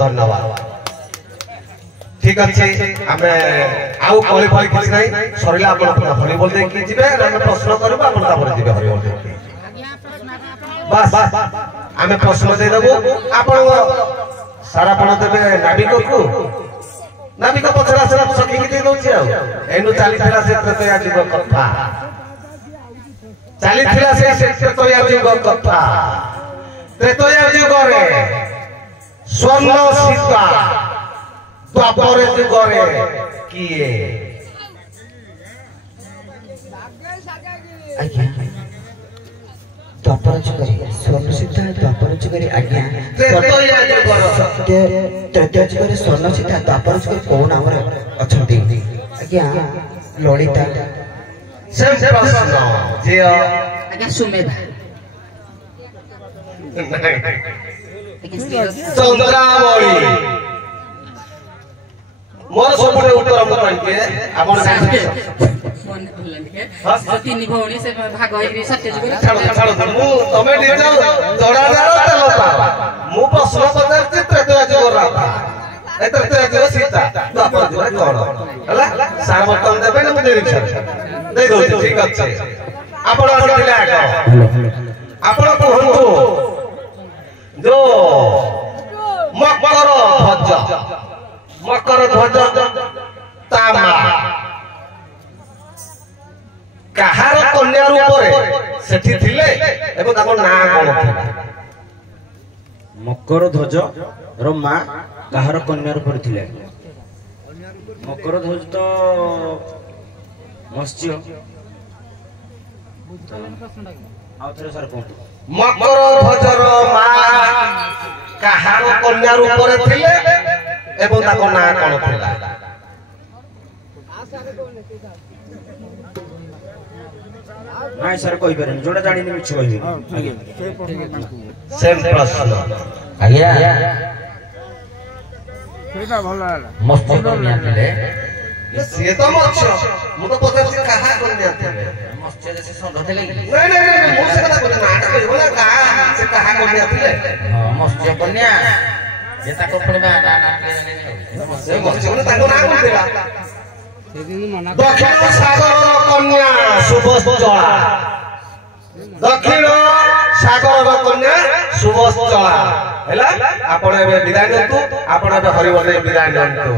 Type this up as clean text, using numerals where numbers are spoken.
धन्यवाद ठीक अच्छे आमे आउ कॉल कॉल किछ नहीं सरिला आपण हरि बोल दे कि जिबे हम प्रश्न करबो आपण तापर जिबे हरि बोल दे बस आमे प्रश्न दे देबो आपण सारा पण देबे नाविक पछरा से सखी की दे दोछि आ एनु चाली थिला से प्रतया जीव कथा चाली थिला से प्रतया जीव कथा त्रेतया जीव रे स्वर्ण सीता द्वापर जुगरे किए आज्ञा द्वापर जुगरे स्वर्ण सीता द्वापर जुगरे आज्ञा तृतीय जुगरे स्वर्ण सीता द्वापर जुगरे कोन हमर अछंती आज्ञा ललिता से प्रश्न जे आज्ञा सुमेधा चंद्रावली मोर सबुरे उत्तर हम कहि आपण मन भुलन के तीन भौणी से भाग होई सत्य जुगरे छाड़ मु तमे दिना जड़ा जड़ा लता मु प्रश्न पचारछि त्रेतया जुगर राता ए त्रेतया जुगर सीता द्वापर जुगर कोन हला सामर्थन देबे न मु दे दो ठीक अछि आपण आसिले आको आपण कहंतु जो मकर ध्वज तामा कहार कन्या रूप सेठी थिले एवं ताको ना कोन थिला मकर ध्वज रो मां कहार कन्या रूप थिले मकर ध्वज तो मत्स्य आउथरे सर कोन मकर ध्वजर मां कहार कन्या रूप थिले एवं ताको ना कोन थिला नाइ सर कोइ परन जोडा जानि नि मिछ कहि सेम प्रश्न आज्ञा सेटा भला मत्स्य कन्या थिले से तो मत्स्य मु तो पचार से कहा कन्या थिले मत्स्य जैसे संध थिले नहीं मु से कथा बोले ना बोला का से कहा कन्या थिले हां मत्स्य कन्या ये ताको पड़बा ना से मत्स्य ने ताको ना कोन थिला दक्षिण सागर कन्या सुभश्चला दक्षिण सागर कन्या सुभश्चला हैला आपण विदाय नतु आपण हरिवले विदाय नतु।